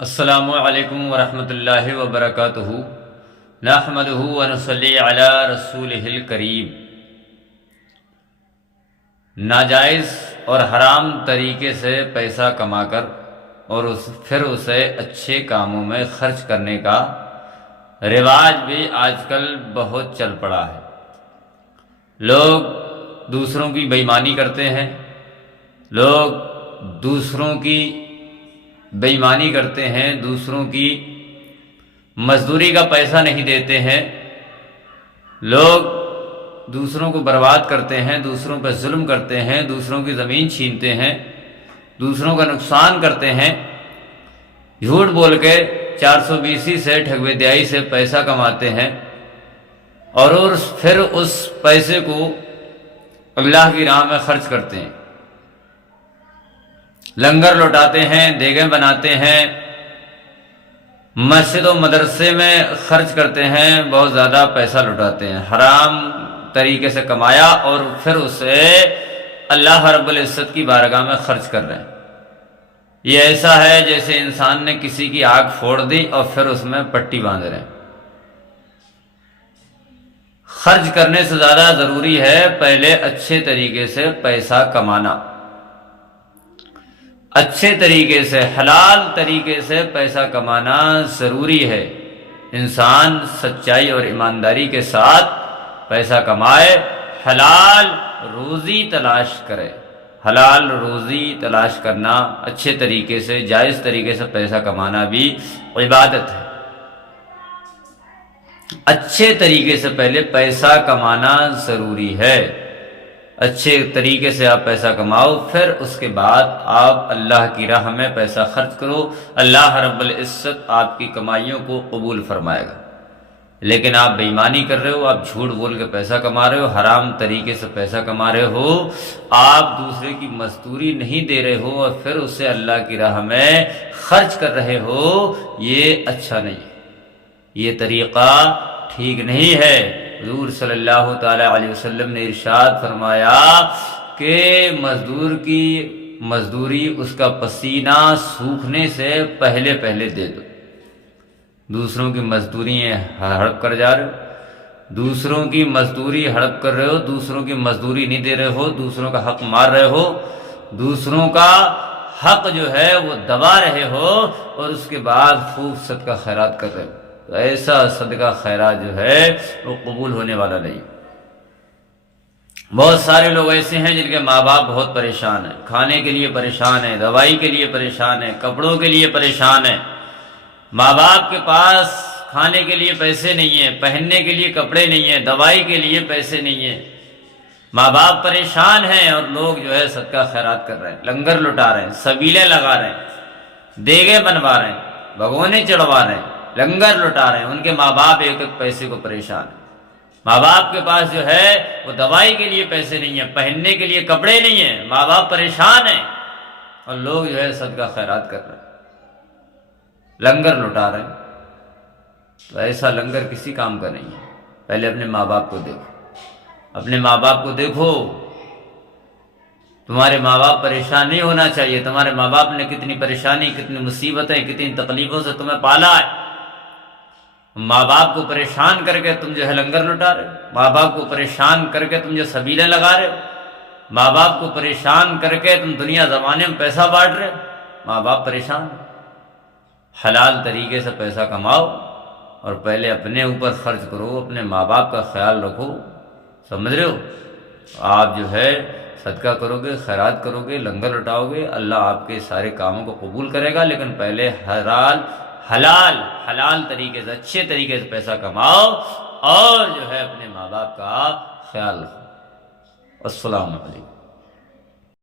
السلام علیکم ورحمۃ اللہ وبرکاتہ۔ نحمدہ ونصلی علی رسولہ الکریم۔ ناجائز اور حرام طریقے سے پیسہ کما کر اور پھر اسے اچھے کاموں میں خرچ کرنے کا رواج بھی آج کل بہت چل پڑا ہے۔ لوگ دوسروں کی بے ایمانی کرتے ہیں، لوگ دوسروں کی بے ایمانی کرتے ہیں، دوسروں کی مزدوری کا پیسہ نہیں دیتے ہیں، لوگ دوسروں کو برباد کرتے ہیں، دوسروں پہ ظلم کرتے ہیں، دوسروں کی زمین چھینتے ہیں، دوسروں کا نقصان کرتے ہیں، جھوٹ بول کے 420 سے ٹھگ دیائی سے پیسہ کماتے ہیں اور پھر اس پیسے کو اللہ کی راہ میں خرچ کرتے ہیں، لنگر لوٹاتے ہیں، دیگیں بناتے ہیں، مسجد و مدرسے میں خرچ کرتے ہیں، بہت زیادہ پیسہ لوٹاتے ہیں، حرام طریقے سے کمایا اور پھر اسے اللہ رب العزت کی بارگاہ میں خرچ کر رہے ہیں۔ یہ ایسا ہے جیسے انسان نے کسی کی آنکھ پھوڑ دی اور پھر اس میں پٹی باندھ رہے ہیں۔ خرچ کرنے سے زیادہ ضروری ہے پہلے اچھے طریقے سے پیسہ کمانا، اچھے طریقے سے حلال طریقے سے پیسہ کمانا ضروری ہے۔ انسان سچائی اور ایمانداری کے ساتھ پیسہ کمائے، حلال روزی تلاش کرے۔ حلال روزی تلاش کرنا، اچھے طریقے سے جائز طریقے سے پیسہ کمانا بھی عبادت ہے۔ اچھے طریقے سے پہلے پیسہ کمانا ضروری ہے۔ اچھے طریقے سے آپ پیسہ کماؤ، پھر اس کے بعد آپ اللہ کی راہ میں پیسہ خرچ کرو، اللہ رب العزت آپ کی کمائیوں کو قبول فرمائے گا۔ لیکن آپ بے ایمانی کر رہے ہو، آپ جھوٹ بول کے پیسہ کما رہے ہو، حرام طریقے سے پیسہ کما رہے ہو، آپ دوسرے کی مزدوری نہیں دے رہے ہو اور پھر اسے اللہ کی راہ میں خرچ کر رہے ہو، یہ اچھا نہیں ہے، یہ طریقہ ٹھیک نہیں ہے۔ حضور صلی اللہ تعالی علیہ وسلم نے ارشاد فرمایا کہ مزدور کی مزدوری اس کا پسینہ سوکھنے سے پہلے دے دو۔ دوسروں کی مزدوری ہڑپ کر جا رہے ہو، دوسروں کی مزدوری ہڑپ کر رہے ہو، دوسروں کی مزدوری نہیں دے رہے ہو، دوسروں کا حق مار رہے ہو، دوسروں کا حق جو ہے وہ دبا رہے ہو اور اس کے بعد خوب صدقہ خیرات کر رہے ہو، تو ایسا صدقہ خیرات جو ہے وہ قبول ہونے والا نہیں۔ بہت سارے لوگ ایسے ہیں جن کے ماں باپ بہت پریشان ہیں، کھانے کے لیے پریشان ہیں، دوائی کے لیے پریشان ہیں، کپڑوں کے لیے پریشان ہیں۔ ماں باپ کے پاس کھانے کے لیے پیسے نہیں ہیں، پہننے کے لیے کپڑے نہیں ہیں، دوائی کے لیے پیسے نہیں ہیں، ماں باپ پریشان ہیں اور لوگ جو ہے صدقہ خیرات کر رہے ہیں، لنگر لٹا رہے ہیں، سبیلے لگا رہے ہیں، دیگیں بنوا رہے ہیں، بھگونے چڑھوا رہے ہیں، لنگر لٹا رہے ہیں، ان کے ماں باپ ایک ایک پیسے کو پریشان ہیں۔ ماں باپ کے پاس جو ہے وہ دوائی کے لیے پیسے نہیں ہیں، پہننے کے لیے کپڑے نہیں ہیں، ماں باپ پریشان ہیں اور لوگ جو ہے صدقہ خیرات کر رہے ہیں، لنگر لٹا رہے ہیں۔ تو ایسا لنگر کسی کام کا نہیں ہے۔ پہلے اپنے ماں باپ کو دیکھو، اپنے ماں باپ کو دیکھو، تمہارے ماں باپ پریشان نہیں ہونا چاہیے۔ تمہارے ماں باپ نے کتنی پریشانی، کتنی مصیبتیں، کتنی تکلیفوں سے تمہیں پالا ہے۔ ماں باپ کو پریشان کر کے تم جو ہے لنگر لٹا رہے ہو، ماں باپ کو پریشان کر کے تم جو سبیلیں لگا رہے ہو، ماں باپ کو پریشان کر کے تم دنیا زمانے میں پیسہ بانٹ رہے ہو، ماں باپ پریشان ہیں۔ حلال طریقے سے پیسہ کماؤ اور پہلے اپنے اوپر خرچ کرو، اپنے ماں باپ کا خیال رکھو، سمجھ رہے ہو؟ آپ جو ہے صدقہ کرو گے، خیرات کرو گے، لنگر لٹاؤ گے، اللہ آپ کے سارے کاموں کو قبول کرے گا، لیکن پہلے حلال طریقے سے، اچھے طریقے سے پیسہ کماؤ اور جو ہے اپنے ماں باپ کا خیال رکھو۔ السلام علیکم۔